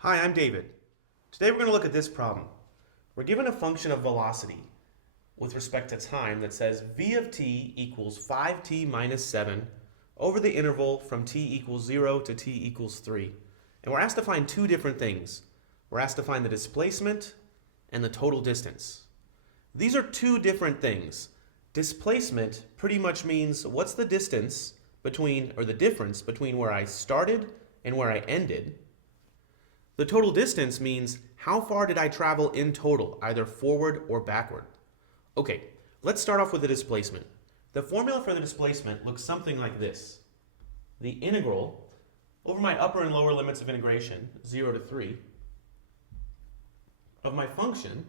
Hi, I'm David. Today we're going to look at this problem. We're given a function of velocity with respect to time that says v of t equals 5t minus 7 over the interval from t equals 0 to t equals 3. And we're asked to find two different things. We're asked to find the displacement and the total distance. These are two different things. Displacement pretty much means what's the distance between, or the difference between where I started and where I ended. The total distance means how far did I travel in total, either forward or backward. Okay, let's start off with the displacement. The formula for the displacement looks something like this. The integral over my upper and lower limits of integration, 0 to 3, of my function,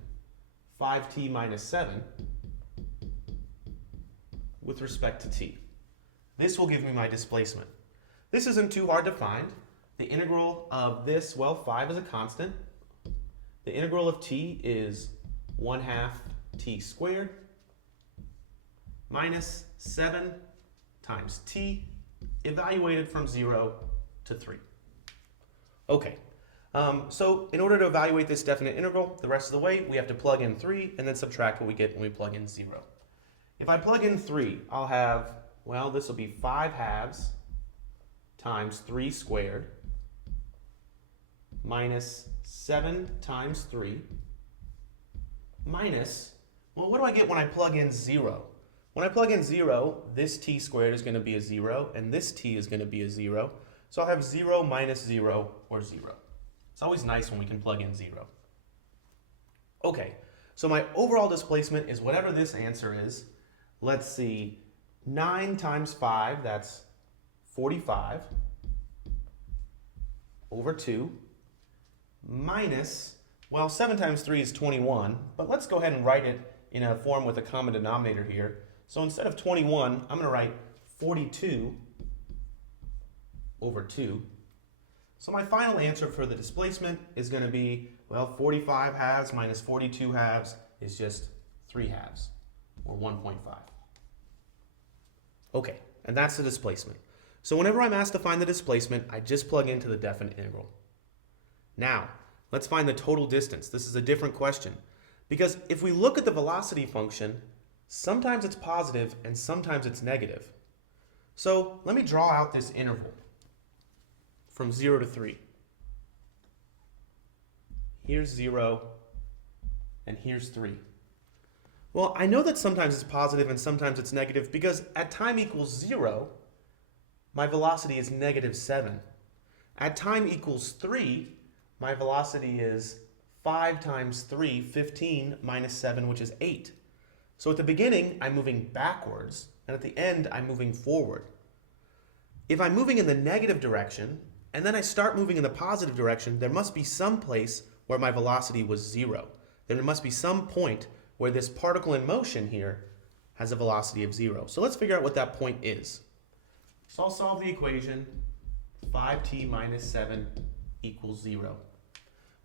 5t minus 7, with respect to t. This will give me my displacement. This isn't too hard to find. The integral of this, well, 5 is a constant. The integral of t is 1/2 t squared minus 7 times t, evaluated from 0 to 3. Okay, so in order to evaluate this definite integral, the rest of the way, we have to plug in 3 and then subtract what we get when we plug in 0. If I plug in 3, I'll have, well, this will be 5/2 times 3 squared minus 7 times 3 minus, well, what do I get when I plug in 0? When I plug in 0, this t squared is going to be a 0, and this t is going to be a 0. So I'll have 0 minus 0, or 0. It's always nice when we can plug in 0. Okay, so my overall displacement is whatever this answer is. Let's see, 9 times 5, that's 45, over 2, minus, well, 7 times 3 is 21, but let's go ahead and write it in a form with a common denominator here. So instead of 21, I'm going to write 42 over 2. So my final answer for the displacement is going to be, well, 45/2 minus 42/2 is just 3/2, or 1.5. Okay, and that's the displacement. So whenever I'm asked to find the displacement, I just plug into the definite integral. Now, let's find the total distance. This is a different question, because if we look at the velocity function, sometimes it's positive and sometimes it's negative. So let me draw out this interval from 0 to 3. Here's 0, and here's 3. Well, I know that sometimes it's positive and sometimes it's negative because at time equals 0, my velocity is -7. At time equals 3, my velocity is 5 times 3, 15, minus 7, which is 8. So at the beginning, I'm moving backwards, and at the end, I'm moving forward. If I'm moving in the negative direction, and then I start moving in the positive direction, there must be some place where my velocity was 0. There must be some point where this particle in motion here has a velocity of 0. So let's figure out what that point is. So I'll solve the equation, 5t minus 7 equals 0.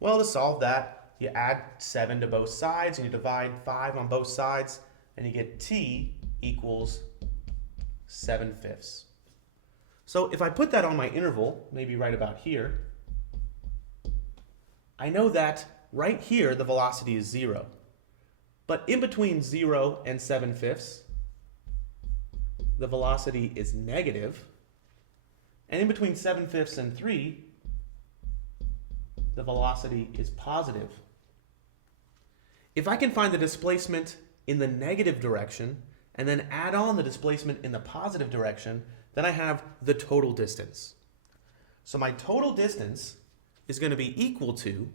Well, to solve that, you add 7 to both sides, and you divide 5 on both sides, and you get t equals 7/5. So if I put that on my interval, maybe right about here, I know that right here the velocity is 0. But in between 0 and 7/5, the velocity is negative. And in between 7/5 and 3, the velocity is positive. If I can find the displacement in the negative direction and then add on the displacement in the positive direction, then I have the total distance. So my total distance is going to be equal to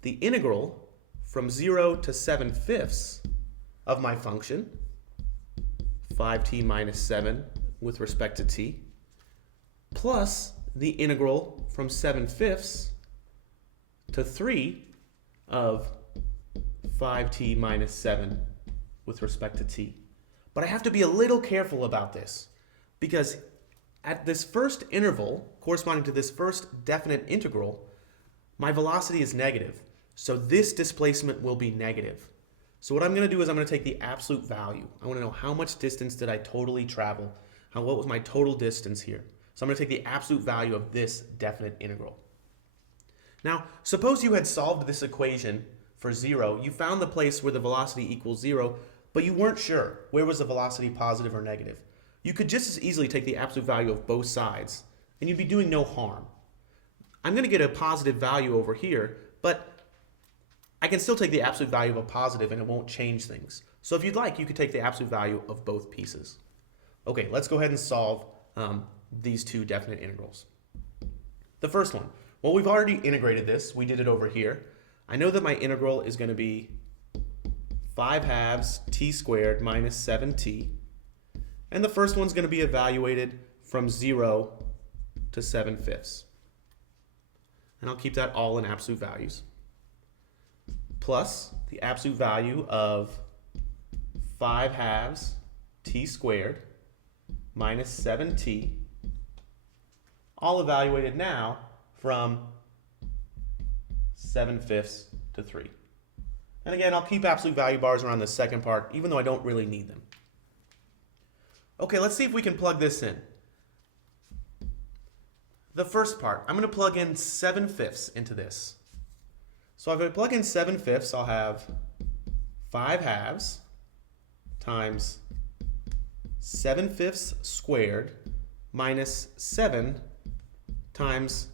the integral from 0 to 7/5 of my function, 5t minus 7 with respect to t, plus the integral from 7/5 to 3 of 5t minus 7 with respect to t. But I have to be a little careful about this, because at this first interval, corresponding to this first definite integral, my velocity is negative. So this displacement will be negative. So what I'm going to do is I'm going to take the absolute value. I want to know how much distance did I totally travel? What was my total distance here? So I'm going to take the absolute value of this definite integral. Now, suppose you had solved this equation for 0. You found the place where the velocity equals 0, but you weren't sure where was the velocity positive or negative. You could just as easily take the absolute value of both sides, and you'd be doing no harm. I'm going to get a positive value over here, but I can still take the absolute value of a positive and it won't change things. So if you'd like, you could take the absolute value of both pieces. Okay, let's go ahead and solve these two definite integrals. The first one, well, we've already integrated this. We did it over here. I know that my integral is going to be 5/2 t squared minus 7t. And the first one's going to be evaluated from 0 to 7/5. And I'll keep that all in absolute values. Plus the absolute value of 5/2 t squared minus 7t, all evaluated now from 7/5 to 3. And again, I'll keep absolute value bars around the second part, even though I don't really need them. Okay, let's see if we can plug this in. The first part, I'm going to plug in 7/5 into this. So if I plug in 7/5, I'll have 5/2 times 7/5 squared minus 7 times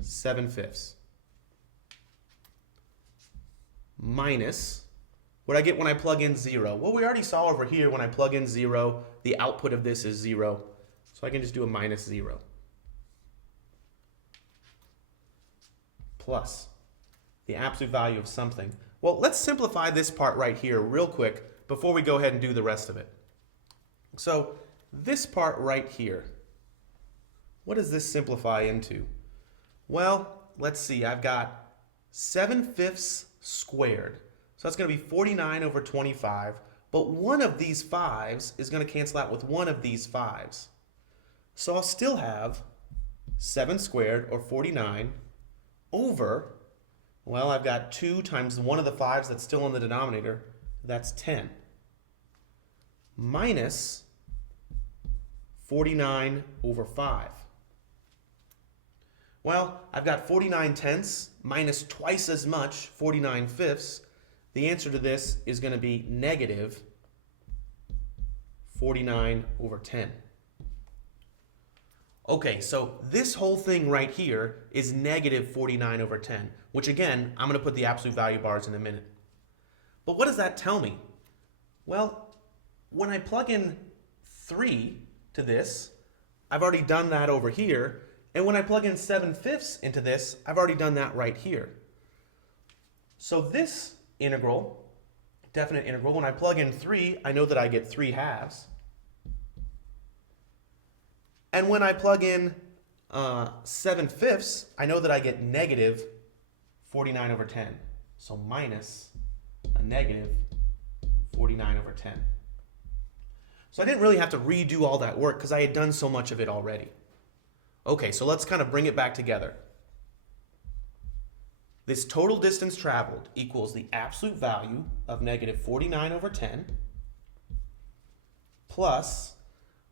7/5 minus what I get when I plug in 0. Well, we already saw over here when I plug in 0, the output of this is 0. So I can just do a minus 0. Plus the absolute value of something. Well, let's simplify this part right here real quick before we go ahead and do the rest of it. So this part right here, what does this simplify into? Well, let's see. I've got 7/5 squared. So that's going to be 49 over 25. But one of these 5's is going to cancel out with one of these 5's. So I'll still have 7 squared, or 49, over, well, I've got 2 times one of the 5's that's still in the denominator. That's 10. Minus 49 over 5. Well, I've got 49 tenths minus twice as much, 49 fifths. The answer to this is going to be negative 49 over 10. Okay, so this whole thing right here is negative 49 over 10, which again, I'm going to put the absolute value bars in a minute. But what does that tell me? Well, when I plug in 3 to this, I've already done that over here. And when I plug in 7/5 into this, I've already done that right here. So this integral, definite integral, when I plug in 3, I know that I get 3/2. And when I plug in 7/5, I know that I get negative 49 over 10. So minus a negative 49 over 10. So I didn't really have to redo all that work because I had done so much of it already. Okay, so let's kind of bring it back together. This total distance traveled equals the absolute value of negative 49 over 10 plus,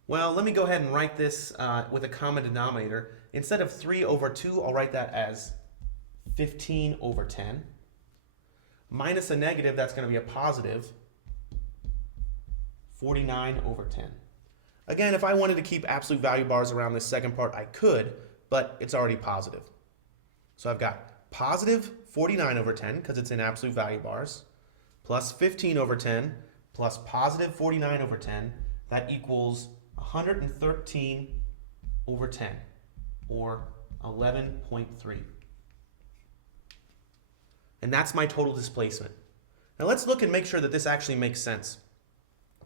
well, let me go ahead and write this with a common denominator. Instead of 3 over 2, I'll write that as 15 over 10. Minus a negative, that's going to be a positive 49 over 10. Again, if I wanted to keep absolute value bars around this second part, I could, but it's already positive. So I've got positive 49 over 10, because it's in absolute value bars, plus 15 over 10, plus positive 49 over 10. That equals 113 over 10, or 11.3. And that's my total displacement. Now let's look and make sure that this actually makes sense.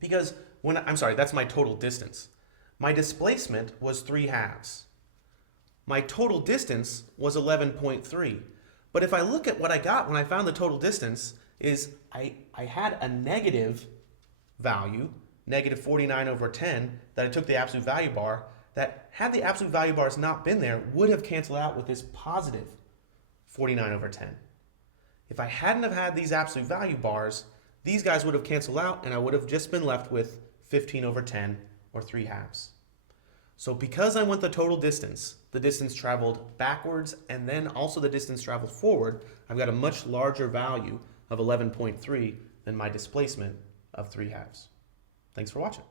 Because that's my total distance. My displacement was 3/2. My total distance was 11.3. But if I look at what I got when I found the total distance, is I had a negative value, negative 49 over 10, that I took the absolute value bar, that had the absolute value bars not been there, would have canceled out with this positive 49 over 10. If I hadn't have had these absolute value bars, these guys would have canceled out and I would have just been left with 15 over 10, or 3/2. So because I want the total distance, the distance traveled backwards, and then also the distance traveled forward, I've got a much larger value of 11.3 than my displacement of 3/2. Thanks for watching.